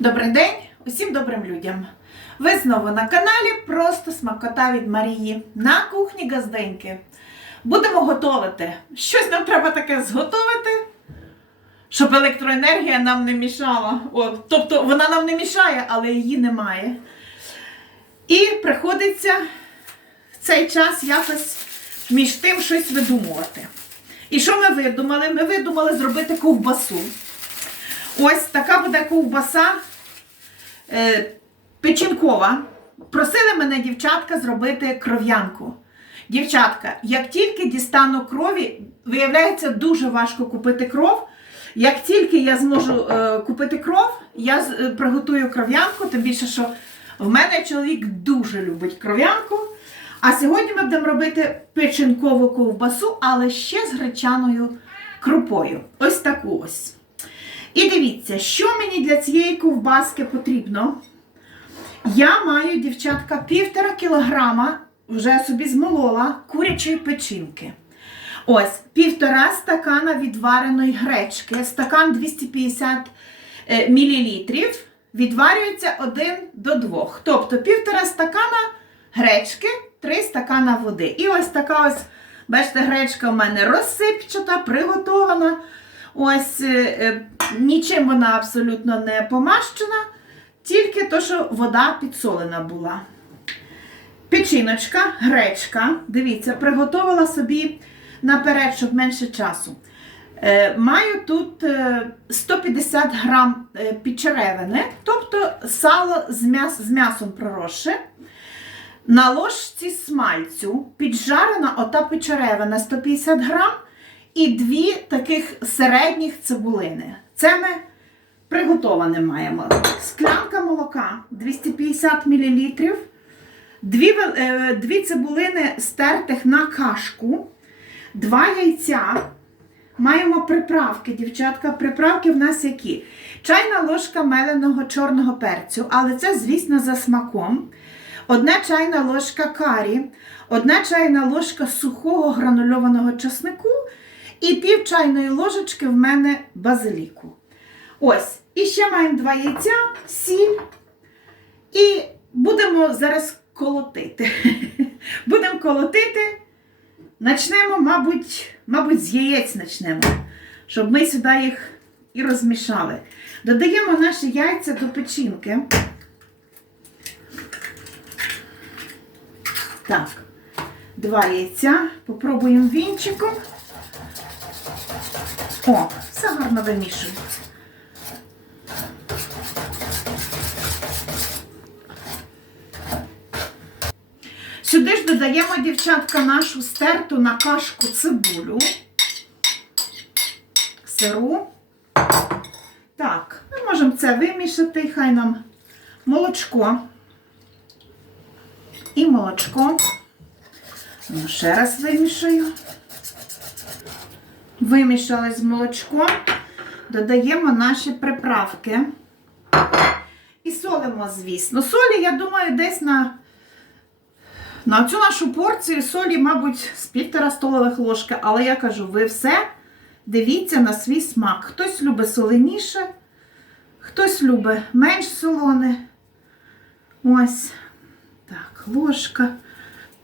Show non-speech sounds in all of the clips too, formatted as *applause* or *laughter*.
Добрий день усім добрим людям. Ви знову на каналі Просто смакота від Марії на кухні Газденьки. Будемо готувати. Щось нам треба таке зготовити, щоб електроенергія нам не мішала. От, тобто вона нам не мішає, але її немає. І приходиться в цей час якось між тим щось видумувати. І що ми видумали? Ми видумали зробити ковбасу. Ось така буде ковбаса печінкова. Просили мене дівчатка зробити кров'янку. Дівчатка, як тільки дістану крові, виявляється, дуже важко купити кров. Як тільки я зможу е, купити кров, я е, приготую кров'янку, тим більше, що в мене чоловік дуже любить кров'янку. А сьогодні ми будемо робити печінкову ковбасу, але ще з гречаною крупою. Ось таку ось. І дивіться, що мені для цієї ковбаски потрібно. Я маю, дівчатка, півтора кілограма вже собі змолола курячої печінки. Ось, півтора стакана відвареної гречки, стакан 250 е, мл, відварюється 1 до 2. Тобто півтора стакана гречки, 3 стакана води. І ось така ось, бачите, гречка в мене розсипчата, приготована. Ось е, е, нічим вона абсолютно не помащена, тільки то, що вода підсолена була. Печіночка, гречка, дивіться, приготувала собі наперед, щоб менше часу. Е, маю тут е, 150 грам підчеревини, тобто сало з, м'яс, з м'ясом проросше. На ложці смальцю піджарена ота печеревина 150 грам і дві таких середніх цибулини. Це ми приготоване маємо. Склянка молока 250 мл, дві, е, дві цибулини стертих на кашку, два яйця. Маємо приправки, дівчатка. Приправки в нас які? Чайна ложка меленого чорного перцю, але це, звісно, за смаком. Одна чайна ложка карі, одна чайна ложка сухого гранульованого часнику і пів чайної ложечки в мене базиліку. Ось. І ще маємо два яйця, сіль. І будемо зараз колотити. *laughs* Будемо колотити. Начнемо, мабуть, мабуть, з яєць начнемо, щоб ми сюди їх і розмішали. Додаємо наші яйця до печінки. Так, два яйця. Попробуємо вінчиком. О, все гарно вимішуємо. Сюди ж додаємо, дівчатка, нашу стерту на кашку цибулю, сиру. Так, ми можемо це вимішати, хай нам молочко. І молочко. Ну, ще раз вимішаю. Вимішали з молочком, додаємо наші приправки. І солимо, звісно. Солі, я думаю, десь на на цю нашу порцію солі, мабуть, з півтора столових ложки, але я кажу, ви все дивіться на свій смак. Хтось любить соленіше, хтось любить менш солоне. Ось. Так, ложка.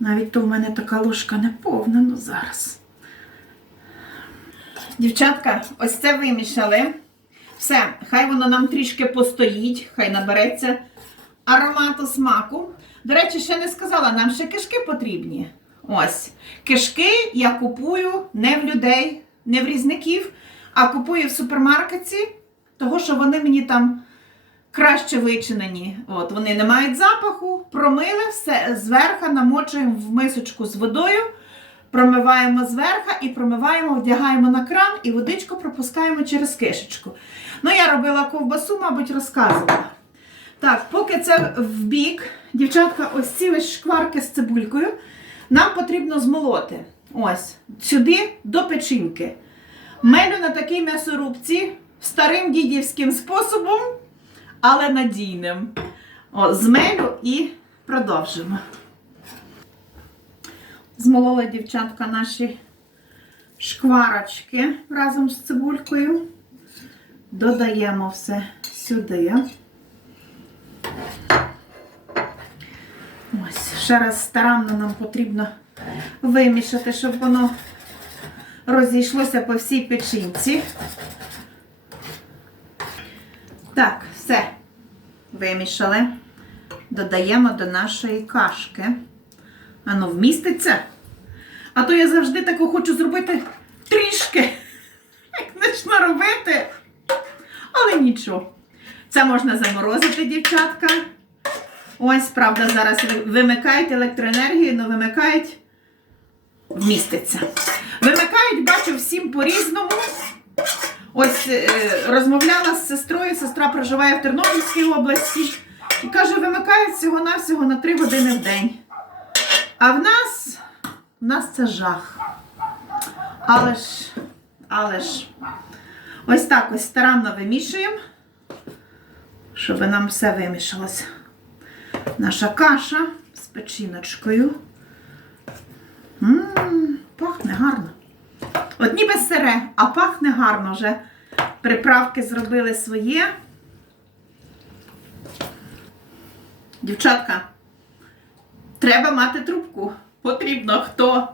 Навіть то в мене така ложка не повна, ну зараз. Дівчатка, ось це вимішали. Все, хай воно нам трішки постоїть, хай набереться аромату смаку. До речі, ще не сказала, нам ще кишки потрібні. Ось. Кишки я купую не в людей, не в різників, а купую в супермаркеті, того, що вони мені там краще вичинені. От, вони не мають запаху, промили все, зверху намочуємо в мисочку з водою, промиваємо зверху і промиваємо, вдягаємо на кран і водичку пропускаємо через кишечку. Ну, я робила ковбасу, мабуть, розказувала. Так, поки це в бік, дівчатка, ось ці ось шкварки з цибулькою нам потрібно змолоти. Ось, сюди до печінки. Мелю на такій м'ясорубці старим дідівським способом, але надійним. О, змелю і продовжимо. Змолола дівчатка наші шкварочки разом з цибулькою. Додаємо все сюди. Ось, ще раз старанно нам потрібно вимішати, щоб воно розійшлося по всій печінці. Так, все вимішали. Додаємо до нашої кашки. Ану, вміститься. А то я завжди таку хочу зробити трішки, як почну робити. Але нічого. Це можна заморозити, дівчатка. Ось, правда, зараз вимикають електроенергію, але вимикають, вміститься. Вимикають, бачу, всім по-різному. Ось е, розмовляла з сестрою, сестра проживає в Тернопільській області. І каже, вимикають всього-навсього на 3 години в день. А в нас, в нас це жах. Але ж, але ж, ось так ось старанно вимішуємо, щоб нам все вимішалося. Наша каша з печіночкою. М, пахне гарно. От ніби сире, а пахне гарно вже. Приправки зробили своє. Дівчатка, треба мати трубку. Потрібно, хто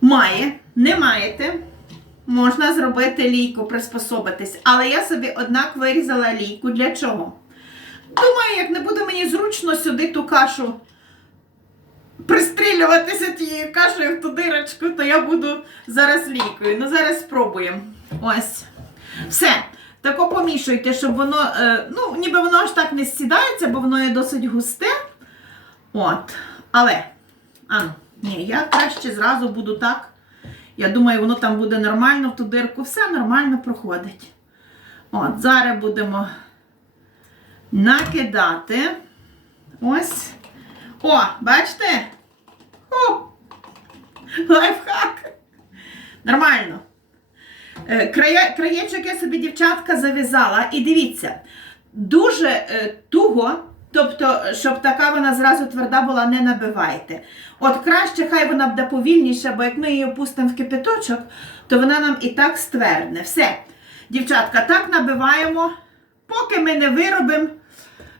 має, не маєте. Можна зробити лійку, приспособитись. Але я собі, однак, вирізала лійку. Для чого? Думаю, як не буде мені зручно сюди ту кашу пристрілюватися тією кашею в ту дирочку, то я буду зараз лікою. Ну, зараз спробуємо. Ось. Все. Тако помішуйте, щоб воно, е, ну, ніби воно аж так не сідається, бо воно є досить густе. От. Але, а, ні, я краще зразу буду так. Я думаю, воно там буде нормально в ту дирку. Все нормально проходить. От, зараз будемо накидати. Ось. О, бачите? О! Лайфхак. Нормально. Е, Края, краєчок я собі дівчатка зав'язала. І дивіться, дуже е, туго, тобто, щоб така вона зразу тверда була, не набивайте. От краще, хай вона буде повільніша, бо як ми її опустимо в кипяточок, то вона нам і так ствердне. Все. Дівчатка, так набиваємо, поки ми не виробимо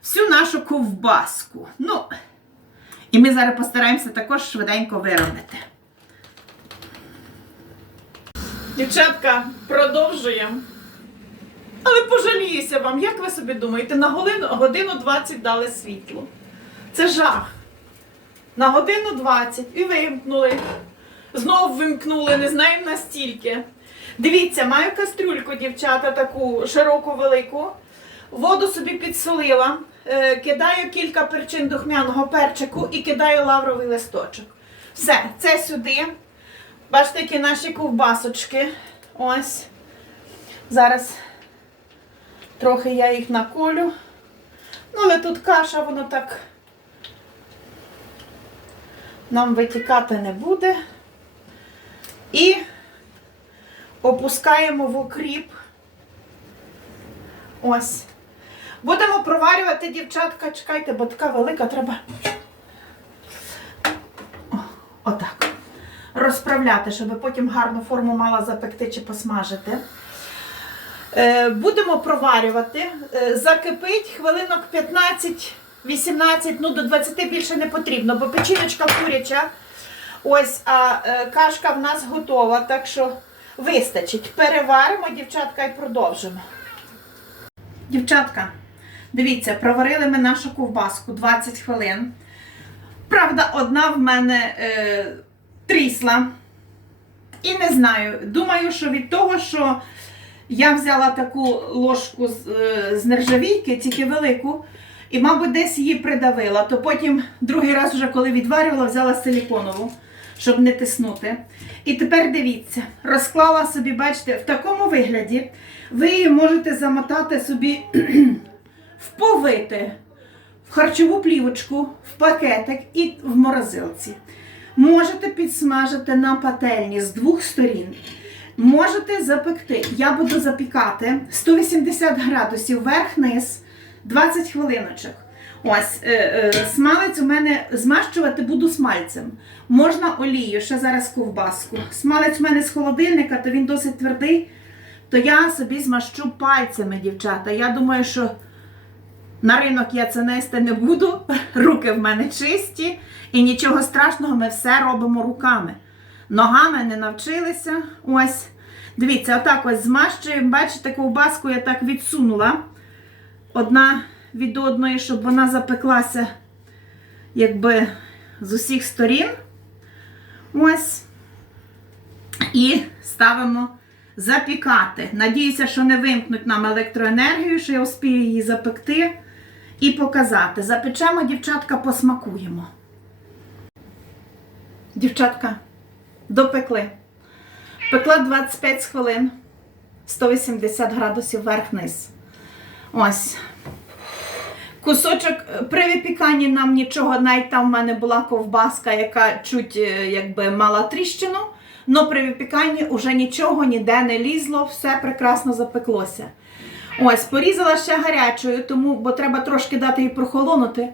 всю нашу ковбаску. Ну, і ми зараз постараємося також швиденько виробити. Дівчатка, продовжуємо. Але пожаліюся вам, як ви собі думаєте, на годину, годину 20 дали світло. Це жах. На годину 20 і вимкнули. Знову вимкнули, не знаємо настільки. Дивіться, маю кастрюльку, дівчата, таку широку велику. Воду собі підсолила, е, кидаю кілька перчин духмяного перчику і кидаю лавровий листочок. Все, це сюди. Бачите, які наші ковбасочки. Ось. Зараз трохи я їх наколю. Ну, але тут каша, воно так нам витікати не буде. І опускаємо в окріп. Ось. Будемо проварювати, дівчатка, чекайте, бо така велика треба. Отак. Розправляти, щоб потім гарну форму мала запекти чи посмажити. Е, будемо проварювати. Е, закипить хвилинок 15-18, ну до 20 більше не потрібно, бо печіночка куряча. Ось, а е, кашка в нас готова, так що вистачить. Переваримо, дівчатка, і продовжимо. Дівчатка, дивіться, проварили ми нашу ковбаску 20 хвилин. Правда, одна в мене е, трісла. І не знаю. Думаю, що від того, що я взяла таку ложку з, е, з нержавійки, тільки велику, і, мабуть, десь її придавила. То потім другий раз, вже коли відварювала, взяла силіконову, щоб не тиснути. І тепер дивіться, розклала собі, бачите, в такому вигляді ви її можете замотати собі *clears throat* в в харчову плівочку, в пакетик і в морозилці. Можете підсмажити на пательні з двох сторін. Можете запекти. Я буду запікати 180 градусів вверх-низ 20 хвилиночок. Ось, е, е, смалець у мене змащувати буду смальцем. Можна олію, ще зараз ковбаску. Смалець у мене з холодильника, то він досить твердий. То я собі змащу пальцями, дівчата. Я думаю, що На ринок я це нести не буду, *laughs* руки в мене чисті, і нічого страшного, ми все робимо руками. Ногами не навчилися. Ось. Дивіться, отак ось змащуємо. Бачите, ковбаску я так відсунула одна від одної, щоб вона запеклася якби з усіх сторін. Ось. І ставимо запікати. Надіюся, що не вимкнуть нам електроенергію, що я успію її запекти і показати. Запечемо, дівчатка, посмакуємо. Дівчатка, допекли. Пекла 25 хвилин, 180 градусів вверх-низ. Ось. Кусочок е, при випіканні нам нічого, навіть там в мене була ковбаска, яка чуть е, якби мала тріщину, але при випіканні вже нічого ніде не лізло, все прекрасно запеклося. Ось, порізала ще гарячою, тому, бо треба трошки дати їй прохолонути.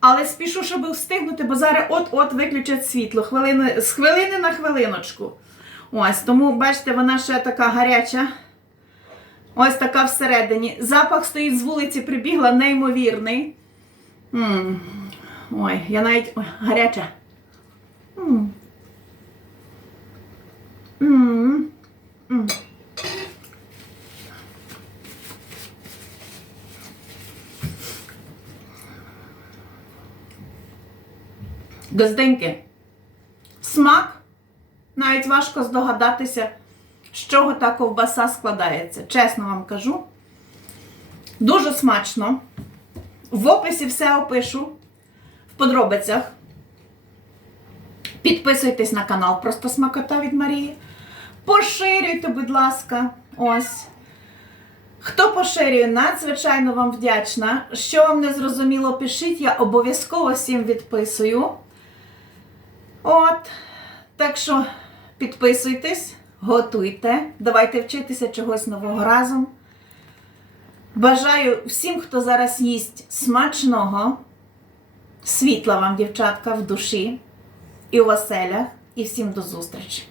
Але спішу, щоб встигнути, бо зараз от-от виключать світло хвилини, з хвилини на хвилиночку. Ось, тому, бачите, вона ще така гаряча. Ось така всередині. Запах стоїть з вулиці, прибігла, неймовірний. м Ой, я навіть ой, гаряча. м м м Газденьки. Смак. Навіть важко здогадатися, з чого та ковбаса складається. Чесно вам кажу. Дуже смачно. В описі все опишу в подробицях. Підписуйтесь на канал Просто Смакота від Марії. Поширюйте, будь ласка, ось. Хто поширює, надзвичайно вам вдячна. Що вам не зрозуміло, пишіть, я обов'язково всім відписую. От. Так що підписуйтесь, готуйте, давайте вчитися чогось нового разом. Бажаю всім, хто зараз їсть смачного, світла вам, дівчатка, в душі і у оселях. І всім до зустрічі!